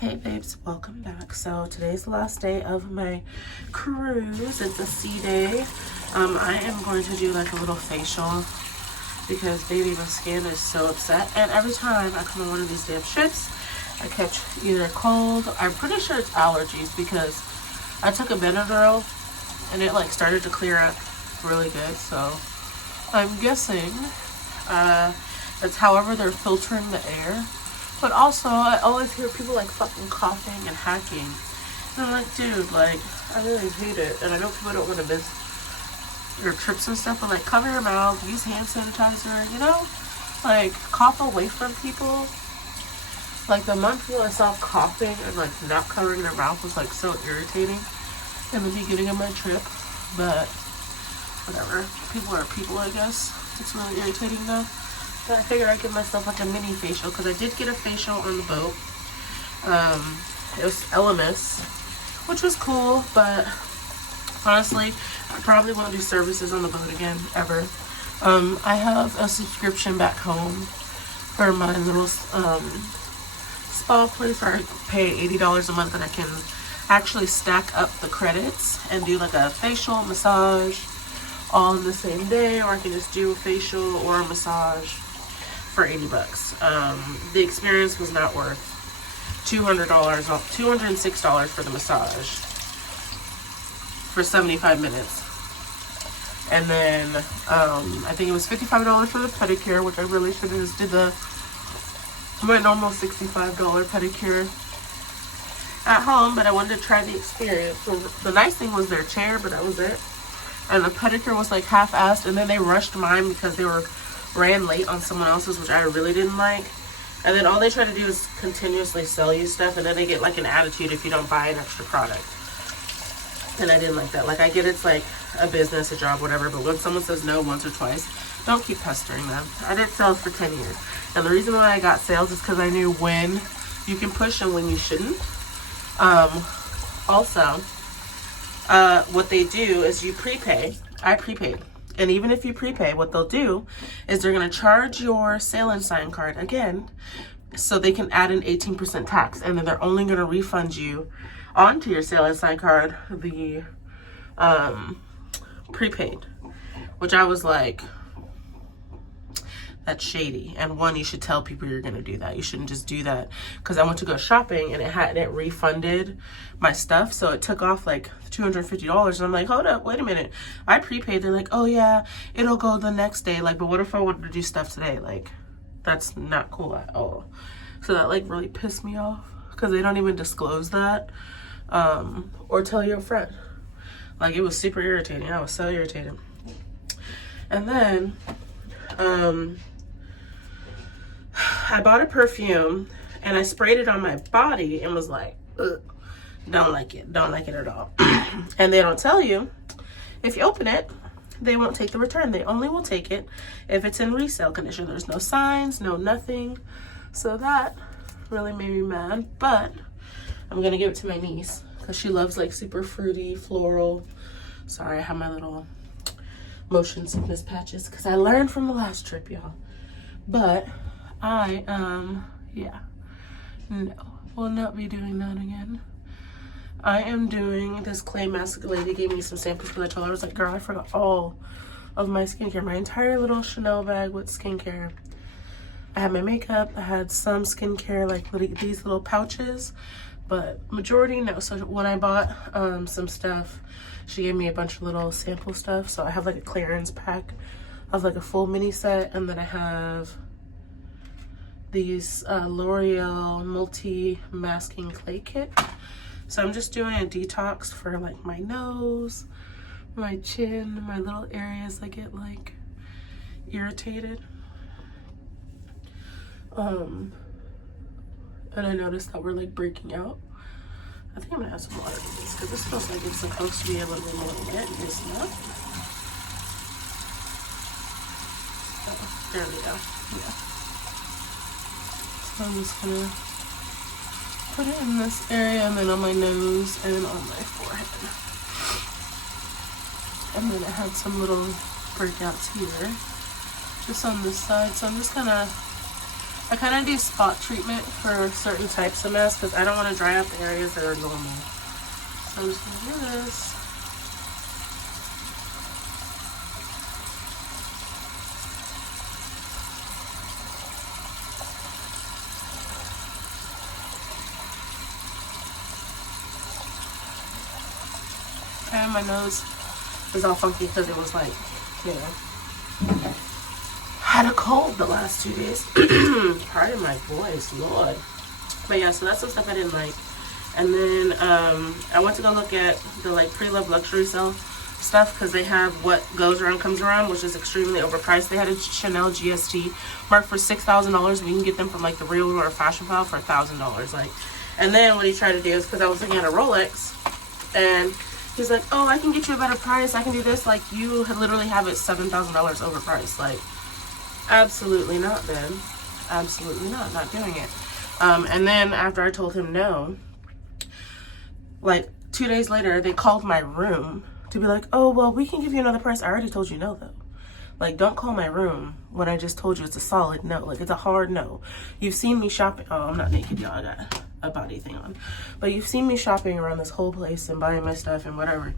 Hey babes, welcome back. So today's the last day of my cruise. It's a sea day. I am going to do like a little facial because baby, my skin is so upset. And every time I come on one of these damn ships, I catch either cold. I'm pretty sure it's allergies because I took a Benadryl and it like started to clear up really good. So I'm guessing that's however they're filtering the air. But also, I always hear people like fucking coughing and hacking. And I'm like, dude, like, I really hate it. And I know people don't want to miss your trips and stuff, but like, cover your mouth, use hand sanitizer, you know? Like, cough away from people. Like, the amount of people I saw coughing and like not covering their mouth was like so irritating in the beginning of my trip. But, whatever. People are people, I guess. It's really irritating though. I figured I'd give myself like a mini facial because I did get a facial on the boat. It was LMS, which was cool, but honestly, I probably won't do services on the boat again, ever. I have a subscription back home for my little spa place where I pay $80 a month and I can actually stack up the credits and do like a facial, massage all in the same day, or I can just do a facial or a massage for $80. The experience was not worth $200 off, $206 for the massage for 75 minutes. And then I think it was $55 for the pedicure, which I really should have just did my normal $65 pedicure at home, but I wanted to try the experience. So the nice thing was their chair, but that was it. And the pedicure was like half-assed, and then they rushed mine because they ran late on someone else's, which I really didn't like. And then all they try to do is continuously sell you stuff, and then they get like an attitude if you don't buy an extra product. And I didn't like that. Like, I get it's like a business, a job, whatever, but when someone says no once or twice, don't keep pestering them. I did sales for 10 years, and the reason why I got sales is because I knew when you can push and when you shouldn't. Also, what they do is you prepay. I prepaid. And even if you prepay, what they'll do is they're going to charge your sale and sign card again so they can add an 18% tax. And then they're only going to refund you onto your sale and sign card the prepaid. Which I was like, that's shady. And one, you should tell people you're going to do that. You shouldn't just do that. Because I went to go shopping and it hadn't refunded my stuff. So it took off like $250. And I'm like, hold up, wait a minute. I prepaid. They're like, oh yeah, it'll go the next day. Like, but what if I wanted to do stuff today? Like, that's not cool at all. So that like really pissed me off. Because they don't even disclose that. Or tell your friend. Like, it was super irritating. I was so irritated. And then, I bought a perfume and I sprayed it on my body and was like, ugh, don't like it at all. And they don't tell you, if you open it, they won't take the return. They only will take it if it's in resale condition. There's no signs, no nothing. So that really made me mad, but I'm gonna give it to my niece because she loves like super fruity, floral. Sorry, I have my little motion sickness patches because I learned from the last trip, y'all. But I, yeah, no, will not be doing that again. I am doing this clay mask. The lady gave me some samples because I told her, I was like, girl, I forgot all of my skincare, my entire little Chanel bag with skincare. I had my makeup, I had some skincare, like these little pouches, but majority no. So when I bought some stuff, she gave me a bunch of little sample stuff. So I have like a clearance pack of like a full mini set, and then I have these L'Oreal multi-masking clay kit. So I'm just doing a detox for like my nose, my chin, my little areas that get like irritated. And I noticed that we're like breaking out. I think I'm gonna add some water to this because this feels like it's supposed to be a little bit more wet. It's not. Oh, there we go. Yeah. So I'm just gonna put it in this area and then on my nose and on my forehead. And then I had some little breakouts here, just on this side. So I'm just gonna I kind of do spot treatment for certain types of masks because I don't want to dry out the areas that are normal. So I'm just going to do this. And my nose is all funky because it was like, you know, had a cold the last 2 days. Pardon my voice, Lord. But yeah, so that's some stuff I didn't like. And then I went to go look at the like pre-loved luxury sale stuff because they have what goes around comes around, which is extremely overpriced. They had a Chanel GST marked for $6,000. We can get them from like the Real or Fashion File for $1,000. Like, and then what he tried to do is because I was looking at a Rolex, and he's like, "Oh, I can get you a better price. I can do this." Like, you literally have it $7,000 overpriced. Like, absolutely not, Ben. Absolutely not. Not doing it. And then after I told him no, like 2 days later, they called my room to be like, "Oh, well, we can give you another price." I already told you no, though. Like, don't call my room when I just told you it's a solid no. Like, it's a hard no. You've seen me shopping. Oh, I'm not naked, y'all. I got a body thing on. But you've seen me shopping around this whole place and buying my stuff and whatever.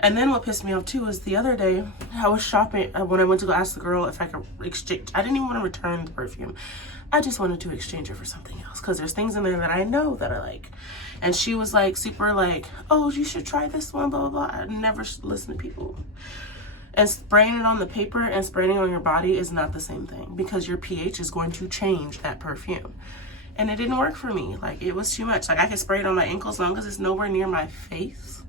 And then what pissed me off, too, was the other day, I was shopping when I went to go ask the girl if I could exchange. I didn't even want to return the perfume. I just wanted to exchange it for something else because there's things in there that I know that I like. And she was like, super like, "Oh, you should try this one, blah, blah, blah." I never listen to people. And spraying it on the paper and spraying it on your body is not the same thing because your pH is going to change that perfume. And it didn't work for me. Like, it was too much. Like, I could spray it on my ankles as long as it's nowhere near my face.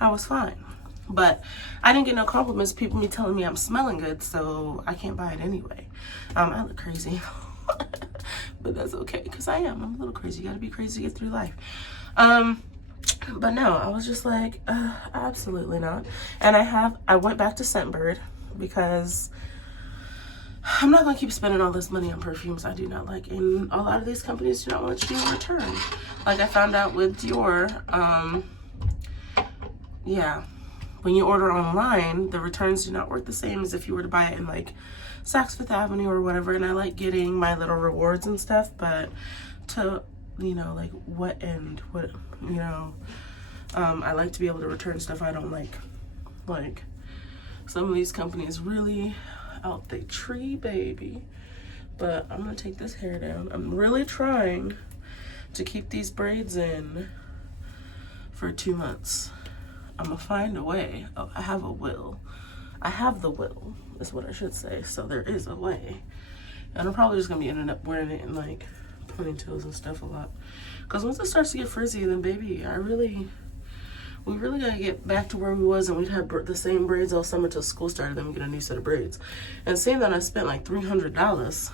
I was fine. But I didn't get no compliments. People me telling me I'm smelling good, so I can't buy it anyway. I look crazy. But that's okay because I am. I'm a little crazy. You gotta be crazy to get through life. But no, I was just like, absolutely not. And I went back to Scentbird because I'm not going to keep spending all this money on perfumes I do not like. And a lot of these companies do not want you to return. Like I found out with Dior, yeah, when you order online, the returns do not work the same as if you were to buy it in like Saks Fifth Avenue or whatever. And I like getting my little rewards and stuff, but to, you know, like what end, what, you know, I like to be able to return stuff I don't like. Like, some of these companies really out the tree, baby. But I'm gonna take this hair down. I'm really trying to keep these braids in for 2 months. I'm gonna find a way. Oh, I have a will. I have the will, is what I should say. So there is a way. And I'm probably just gonna be ending up wearing it in like ponytails and stuff a lot. Because once it starts to get frizzy, then baby, we really gotta get back to where we was, and we'd have the same braids all summer till school started, then we get a new set of braids. And seeing that I spent like $300,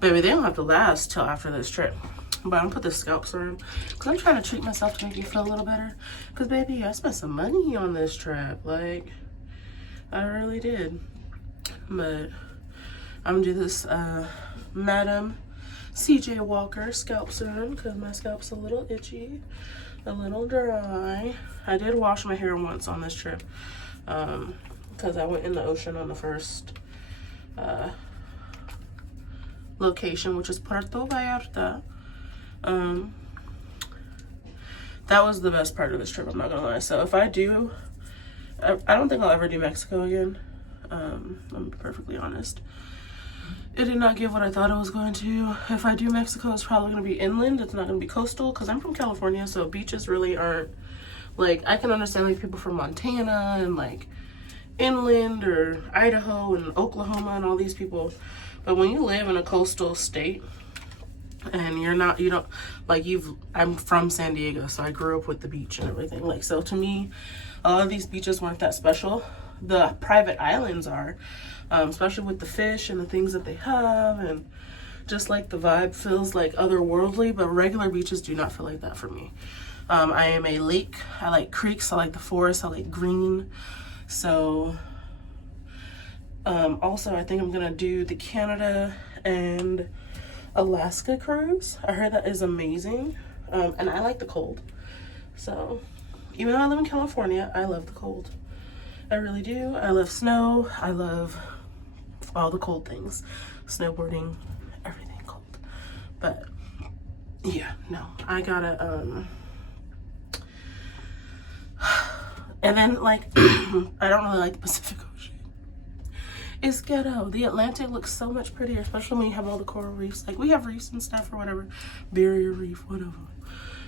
baby, they don't have to last till after this trip. But I'm gonna put the scalp serum because I'm trying to treat myself to make me feel a little better. Because baby, I spent some money on this trip. Like, I really did. But I'm gonna do this Madam CJ Walker scalp serum because my scalp's a little itchy, a little dry. I did wash my hair once on this trip because I went in the ocean on the first location, which is Puerto Vallarta. That was the best part of this trip, I'm not gonna lie. So if I do, I don't think I'll ever do Mexico again. I'm perfectly honest. It did not give what I thought it was going to. If I do Mexico, it's probably going to be inland. It's not going to be coastal because I'm from California, so beaches really aren't, like, I can understand like people from Montana and like inland or Idaho and Oklahoma and all these people. But when you live in a coastal state and I'm from San Diego, so I grew up with the beach and everything. Like, so to me, a lot of these beaches weren't that special. The private islands are. Especially with the fish and the things that they have, and just like the vibe feels like otherworldly, but regular beaches do not feel like that for me. I am a lake. I like creeks. I like the forest. I like green. So also I think I'm gonna do the Canada and Alaska cruise. I heard that is amazing, and I like the cold. So even though I live in California, I love the cold. I really do. I love snow. I love all the cold things. Snowboarding, everything cold. But yeah, no, I gotta and then like I don't really like the Pacific Ocean. It's ghetto. The Atlantic looks so much prettier, especially when you have all the coral reefs. Like, we have reefs and stuff or whatever, barrier reef, whatever.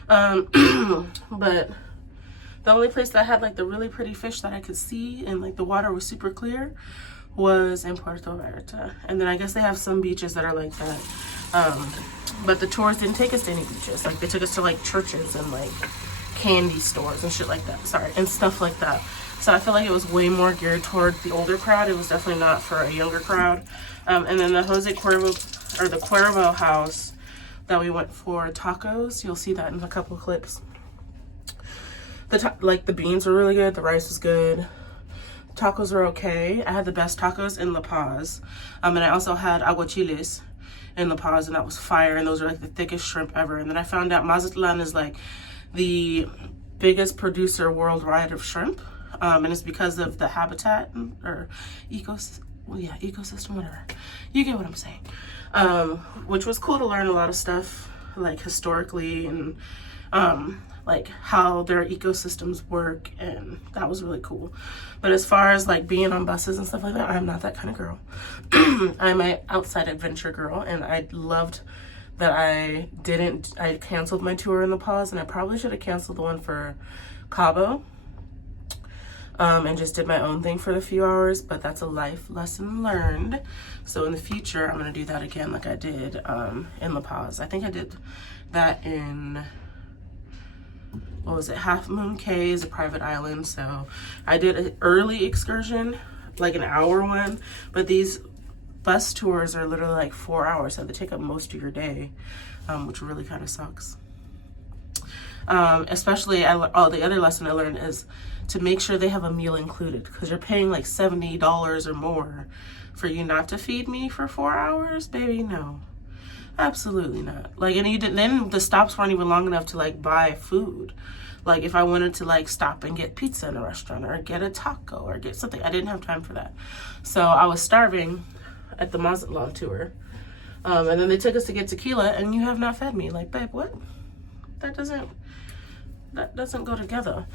But the only place that had like the really pretty fish that I could see and like the water was super clear was in Puerto Vallarta. And then I guess they have some beaches that are like that. But the tours didn't take us to any beaches. Like, they took us to like churches and like candy stores and shit like that. Sorry, and stuff like that. So I feel like it was way more geared toward the older crowd. It was definitely not for a younger crowd. And then the Jose Cuervo, or the Cuervo house that we went for tacos. You'll see that in a couple of clips. Like, the beans were really good. The rice was good. Tacos were okay. I had the best tacos in La Paz. And I also had aguachiles in La Paz, and that was fire. And those are like the thickest shrimp ever. And then I found out Mazatlan is like the biggest producer worldwide of shrimp. And it's because of the habitat or ecosystem, whatever. You get what I'm saying. Which was cool to learn a lot of stuff, like historically and like how their ecosystems work, and that was really cool. But as far as like being on buses and stuff like that, I'm not that kind of girl. I'm an outside adventure girl, and I loved that I canceled my tour in La Paz, and I probably should have canceled the one for Cabo. And just did my own thing for a few hours, but that's a life lesson learned. So in the future, I'm gonna do that again like I did in La Paz. I think I did that in, what was it, Half Moon Cay is a private island. So I did an early excursion, like an hour one, but these bus tours are literally like 4 hours, so they take up most of your day, which really kind of sucks. Especially, the other lesson I learned is to make sure they have a meal included, because you're paying like $70 or more for you not to feed me for 4 hours, baby. No, absolutely not. Like, and then the stops weren't even long enough to like buy food. Like, if I wanted to like stop and get pizza in a restaurant or get a taco or get something, I didn't have time for that. So I was starving at the Mazatlan tour. And then they took us to get tequila, and you have not fed me. Like, babe, what? That doesn't go together.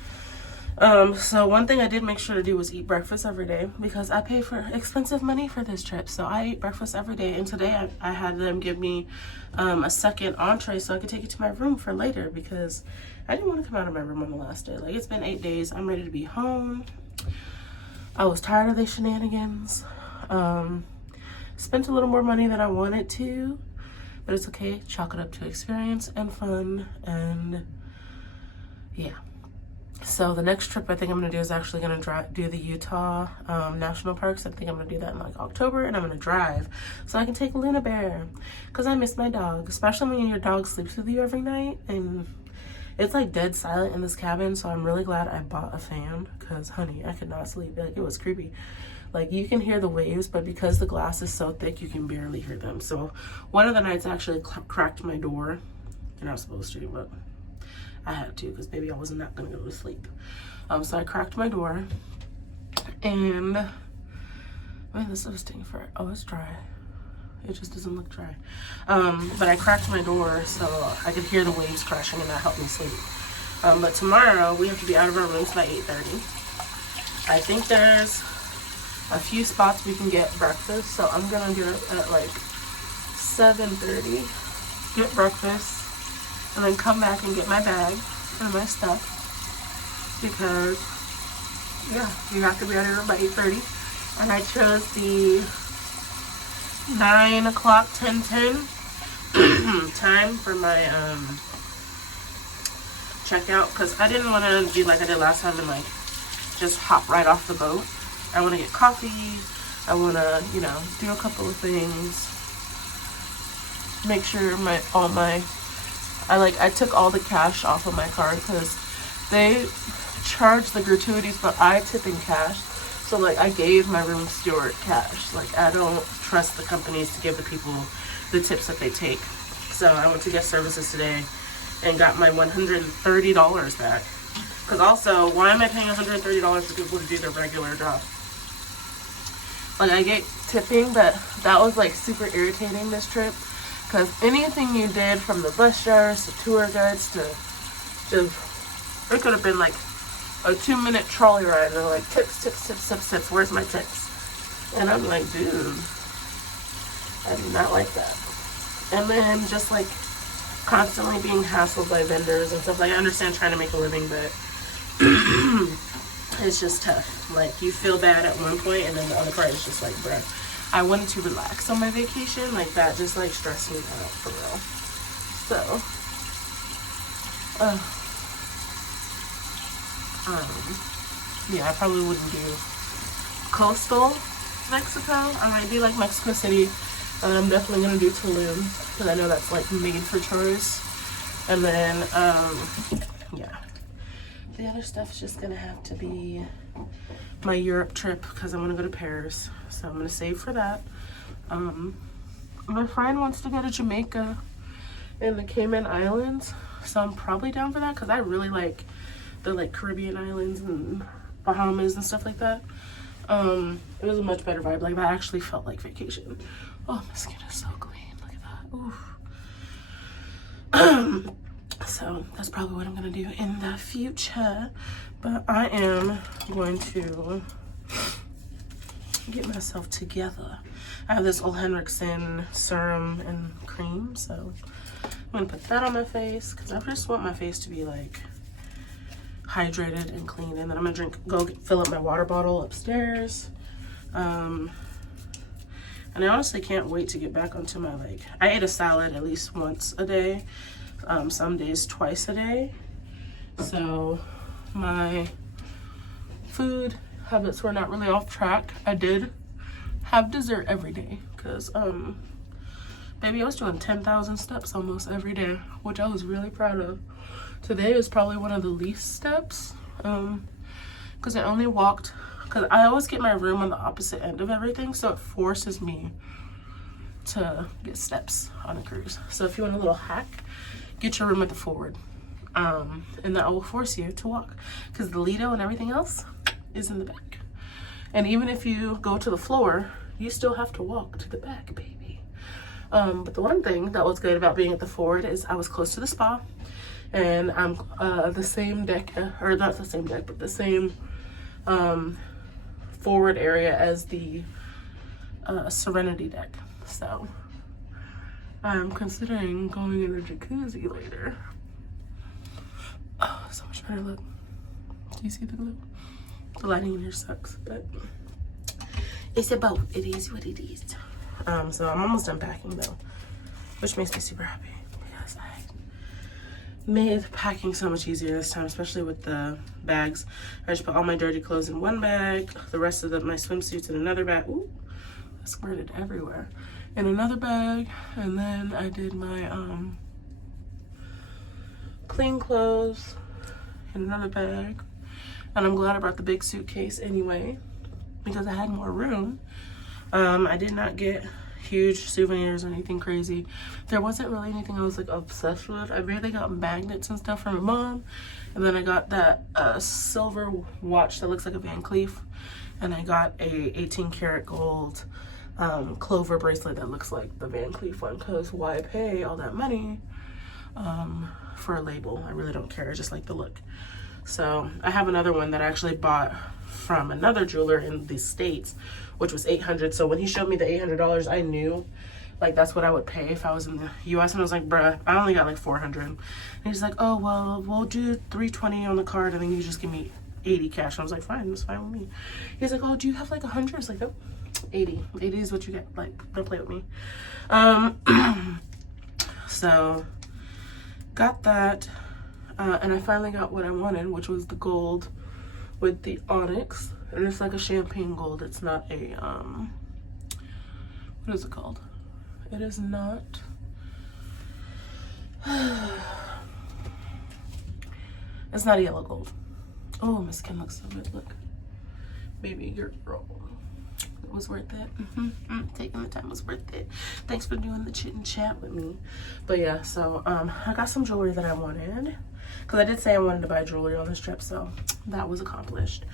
So one thing I did make sure to do was eat breakfast every day, because I pay for expensive money for this trip. So I ate breakfast every day, and today I had them give me a second entree so I could take it to my room for later, because I didn't want to come out of my room on the last day. Like, it's been 8 days. I'm ready to be home. I was tired of the shenanigans. Spent a little more money than I wanted to, but it's okay. Chalk it up to experience and fun, and yeah. So the next trip I think I'm gonna do is actually gonna do the Utah national parks. I think I'm gonna do that in like October, and I'm gonna drive so I can take Luna Bear, because I miss my dog, especially when your dog sleeps with you every night, and it's like dead silent in this cabin. So I'm really glad I bought a fan, because honey, I could not sleep. Like, it was creepy. Like, you can hear the waves, but because the glass is so thick, you can barely hear them. So one of the nights I actually cracked my door. You're not supposed to, but I had to, because baby, I was not gonna go to sleep. So I cracked my door, and man, this is taking forever. Oh, it's dry. It just doesn't look dry. But I cracked my door so I could hear the waves crashing, and that helped me sleep. But tomorrow we have to be out of our rooms by 8:30. I think there's a few spots we can get breakfast, so I'm gonna get up at like 7:30, get breakfast, and then come back and get my bag and my stuff, because yeah, you have to be out of your room by 8:30. And I chose the 9 o'clock 10:10 time for my checkout, because I didn't want to do like I did last time and like just hop right off the boat. I want to get coffee. I want to, you know, do a couple of things, make sure I took all the cash off of my card, because they charge the gratuities, but I tip in cash. So like, I gave my room steward cash. Like, I don't trust the companies to give the people the tips that they take. So I went to guest services today and got my $130 back. Because also, why am I paying $130 for people to do their regular job? Like, I get tipping, but that was like super irritating this trip, Because anything you did, from the bus drivers to tour guides to just, it could have been like a 2-minute trolley ride. And they're like, tips, tips, tips, tips, tips. Where's my tips? And I'm like, dude, I do not like that. And then just like constantly being hassled by vendors and stuff. Like, I understand trying to make a living, but it's just tough. Like, you feel bad at one point, and then the other part is just like, bruh, I wanted to relax on my vacation. Like, that just like stressed me out for real. So, yeah, I probably wouldn't do coastal Mexico. I might do like Mexico City. I'm definitely gonna do Tulum because I know that's like made for tourists. And then, yeah, the other stuff's just gonna have to be my Europe trip because I want to go to Paris. So I'm gonna save for that. My friend wants to go to Jamaica and the Cayman Islands, so I'm probably down for that because I really like the like Caribbean islands and Bahamas and stuff like that. It was a much better vibe. Like, that actually felt like vacation. Oh, my skin is so clean. Look at that. Oof. So that's probably what I'm gonna do in the future. But I am going to get myself together. I have this Ole Henriksen serum and cream, so I'm gonna put that on my face because I just want my face to be like hydrated and clean. And then I'm gonna fill up my water bottle upstairs. And I honestly can't wait to get back onto my, like, I ate a salad at least once a day, some days twice a day. So my food habits were not really off track. I did have dessert every day because baby, I was doing 10,000 steps almost every day, which I was really proud of. Today was probably one of the least steps because I only walked, because I always get my room on the opposite end of everything, so it forces me to get steps on a cruise. So if you want a little hack, get your room at the forward, and that will force you to walk because the Lido and everything else is in the back. And even if you go to the floor, you still have to walk to the back, baby. But the one thing that was good about being at the forward is I was close to the spa, and I'm the same deck, or not the same deck, but the same forward area as the Serenity deck. So I'm considering going in a jacuzzi later. Oh, so much better look. Do you see the glow? The lighting in here sucks, but it's about, it is what it is. So I'm almost done packing though, which makes me super happy because I made packing so much easier this time, especially with the bags. I just put all my dirty clothes in one bag, the rest of my swimsuits in another bag. Ooh, I squirted everywhere. In another bag, and then I did my clean clothes in another bag. And I'm glad I brought the big suitcase anyway because I had more room. I did not get huge souvenirs or anything crazy. There wasn't really anything I was like obsessed with. I really got magnets and stuff from my mom, and then I got that silver watch that looks like a Van Cleef, and I got a 18 karat gold clover bracelet that looks like the Van Cleef one, because why pay all that money for a label? I really don't care. I just like the look. So I have another one that I actually bought from another jeweler in the States, which was $800. So when he showed me the $800, I knew like that's what I would pay if I was in the US. And I was like, bruh, I only got like $400. And he's like, oh, well, we'll do $320 on the card, and then you just give me 80 cash. And I was like, fine, that's fine with me. He's like, oh, do you have like 100? I was like, nope, 80 is what you get. Like, don't play with me. So got that. And I finally got what I wanted, which was the gold with the onyx. And it's like a champagne gold. It's not a, what is it called? It is not, it's not a yellow gold. Oh, my skin looks so good, look. Baby girl, it was worth it. Taking the time was worth it. Thanks for doing the chit and chat with me. But yeah, so I got some jewelry that I wanted, because I did say I wanted to buy jewelry on this trip, so that was accomplished.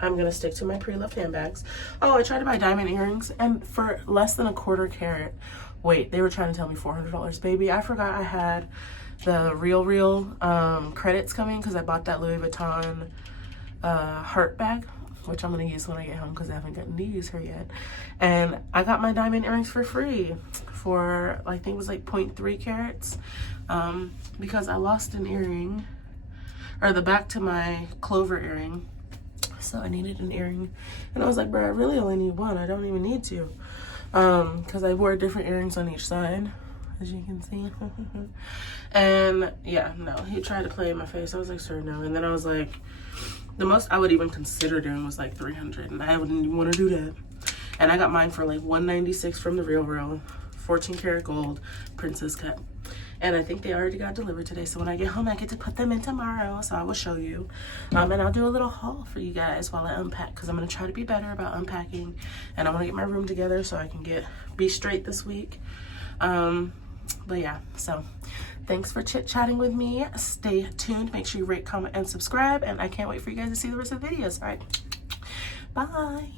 I'm gonna stick to my pre-loved handbags. Oh, I tried to buy diamond earrings, and for less than a quarter carat, wait, they were trying to tell me $400. Baby, I forgot I had the real credits coming because I bought that Louis Vuitton heart bag, which I'm gonna use when I get home because I haven't gotten to use her yet. And I got my diamond earrings for free for, I think it was like 0.3 carats, because I lost an earring, or the back to my clover earring. So I needed an earring, and I was like, bro, I really only need one. I don't even need two, because I wore different earrings on each side, as you can see. And yeah, no, he tried to play in my face. I was like, sir, no. And then I was like, the most I would even consider doing was like 300, and I wouldn't even want to do that. And I got mine for like 196 from the Real, 14 karat gold, princess cut. And I think they already got delivered today. So when I get home, I get to put them in tomorrow. So I will show you. And I'll do a little haul for you guys while I unpack, because I'm going to try to be better about unpacking. And I want to get my room together so I can be straight this week. But yeah, so thanks for chit-chatting with me. Stay tuned. Make sure you rate, comment, and subscribe. And I can't wait for you guys to see the rest of the videos. All right. Bye.